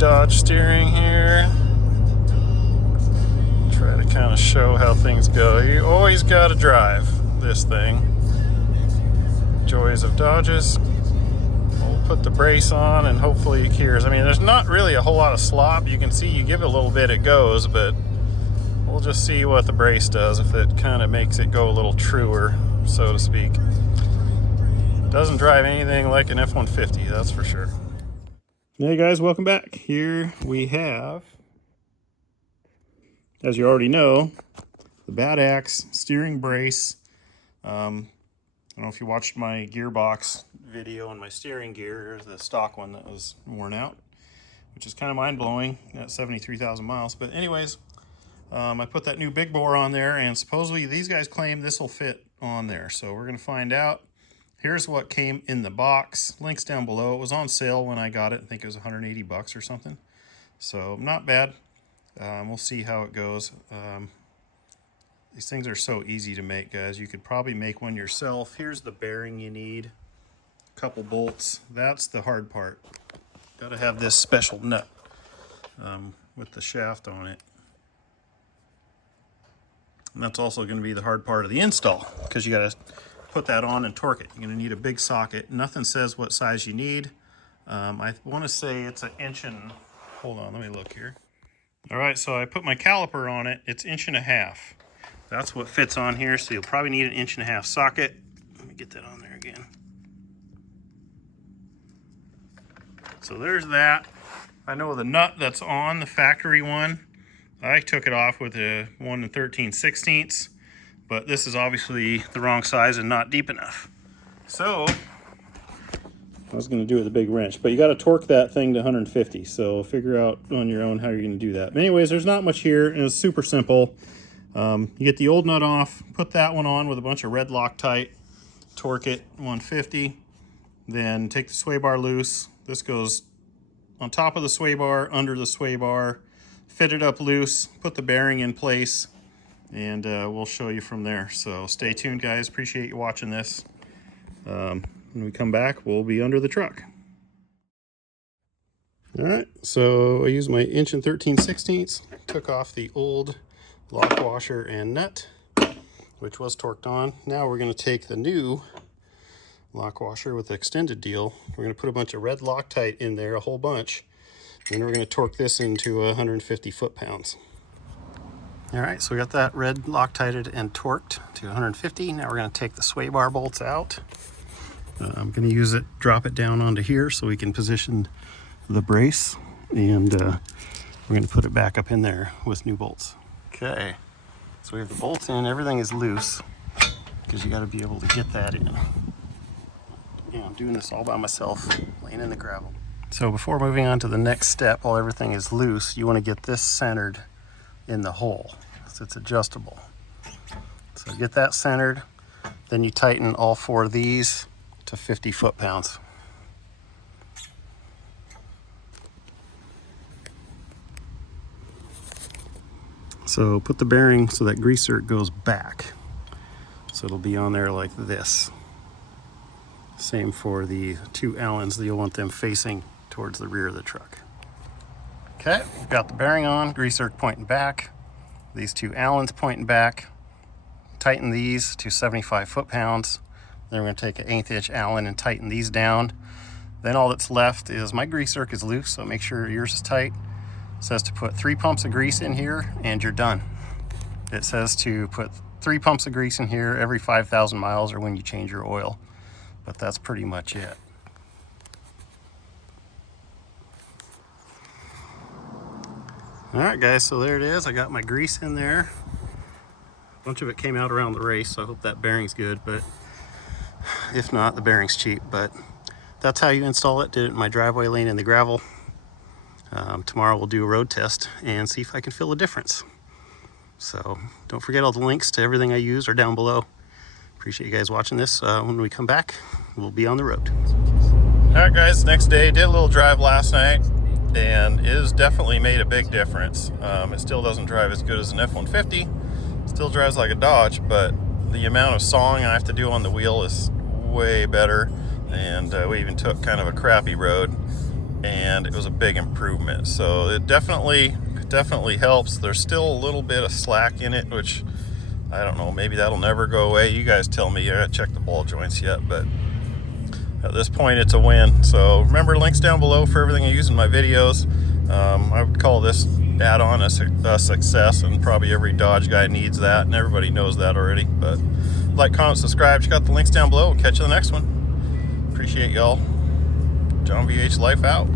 Dodge steering here. Try to kind of show how things go. You always got to drive this thing. Joys of Dodges. We'll put the brace on and hopefully it cures. I mean, there's not really a whole lot of slop. You can see you give it a little bit, it goes, but we'll just see what the brace does, if it kind of makes it go a little truer, so to speak. Doesn't drive anything like an F-150, that's for sure. Hey guys, welcome back. Here we have, as you already know, the Bad Axe steering brace. I don't know if you watched my gearbox video on my steering gear, the stock one that was worn out, which is kind of mind-blowing at 73,000 miles. But anyways, I put that new big bore on there, and supposedly these guys claim this will fit on there. So we're going to find out. Here's what came in the box. Links down below. It was on sale when I got it. I think it was 180 bucks or something. So not bad. We'll see how it goes. These things are so easy to make, guys. You could probably make one yourself. Here's the bearing you need. A couple bolts. That's the hard part. Got to have this special nut with the shaft on it. And that's also going to be the hard part of the install, because you got to put that on and torque it. You're going to need a big socket. Nothing says what size you need. I want to say it's an inch and... Hold on, let me look here. All right, so I put my caliper on it. It's 1.5 inches. That's what fits on here, so you'll probably need an 1.5 inch socket. Let me get that on there again. So there's that. I know the nut that's on the factory one, I took it off with a 1 13/16, but this is obviously the wrong size and not deep enough. So I was going to do it with a big wrench, but you got to torque that thing to 150. So figure out on your own how you're going to do that. But anyways, there's not much here, and it's super simple. You get the old nut off, put that one on with a bunch of red Loctite, torque it 150, then take the sway bar loose. This goes on top of the sway bar, under the sway bar, fit it up loose, put the bearing in place, and we'll show you from there. So stay tuned, guys. Appreciate you watching this. When we come back, we'll be under the truck. All right, so I used my 1 13/16, took off the old lock washer and nut, which was torqued on. Now we're going to take the new lock washer with the extended deal. We're going to put a bunch of red Loctite in there, a whole bunch. And we're going to torque this into 150 foot-pounds. All right, so we got that red Loctited and torqued to 150. Now we're going to take the sway bar bolts out. I'm going to use it, drop it down onto here so we can position the brace. And we're going to put it back up in there with new bolts. Okay, so we have the bolts in. Everything is loose because you got to be able to get that in. Yeah, I'm doing this all by myself, laying in the gravel. So before moving on to the next step, while everything is loose, you want to get this centered in the hole, so it's adjustable. So get that centered, then you tighten all 4 of these to 50 foot-pounds. So put the bearing so that greaser goes back. So it'll be on there like this. Same for the 2 Allens, you'll want them facing towards the rear of the truck. Okay, we've got the bearing on, greaser pointing back, these 2 Allens pointing back. Tighten these to 75 foot-pounds. Then we're going to take an 1/8 inch Allen and tighten these down. Then all that's left is my grease zerk is loose, so make sure yours is tight. It says to put 3 pumps of grease in here and you're done. It says to put 3 pumps of grease in here every 5,000 miles or when you change your oil. But that's pretty much it. All right, guys, so there it is. I got my grease in there. A bunch of it came out around the race, so I hope that bearing's good, but if not, the bearing's cheap. But that's how you install it. Did it in my driveway, laying in the gravel. Tomorrow we'll do a road test and see if I can feel a difference. So don't forget, all the links to everything I use are down below. Appreciate you guys watching this. When we come back, we'll be on the road. All right, guys, next day, did a little drive last night, and it has definitely made a big difference. It still doesn't drive as good as an F-150. Still drives like a Dodge, but the amount of sawing I have to do on the wheel is way better. And we even took kind of a crappy road and it was a big improvement. So it definitely helps. There's still a little bit of slack in it, which I don't know, maybe that'll never go away. You guys tell me. I haven't checked the ball joints yet, but at this point it's a win. So remember, links down below for everything I use in my videos. I would call this add-on a success, and probably every Dodge guy needs that, and everybody knows that already. But like, comment, subscribe, check out the links down below. We'll catch you in the next one. Appreciate y'all. John VH Life out.